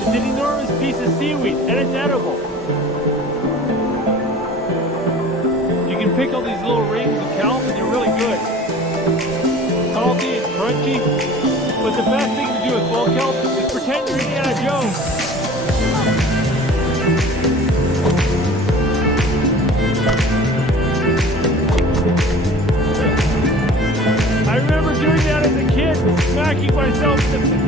It's an enormous piece of seaweed, and it's edible. You can pick all these little rings of kelp, and they're really good. Salty and crunchy. But the best thing to do with full kelp is pretend you're Indiana Jones. I remember doing that as a kid, smacking myself in the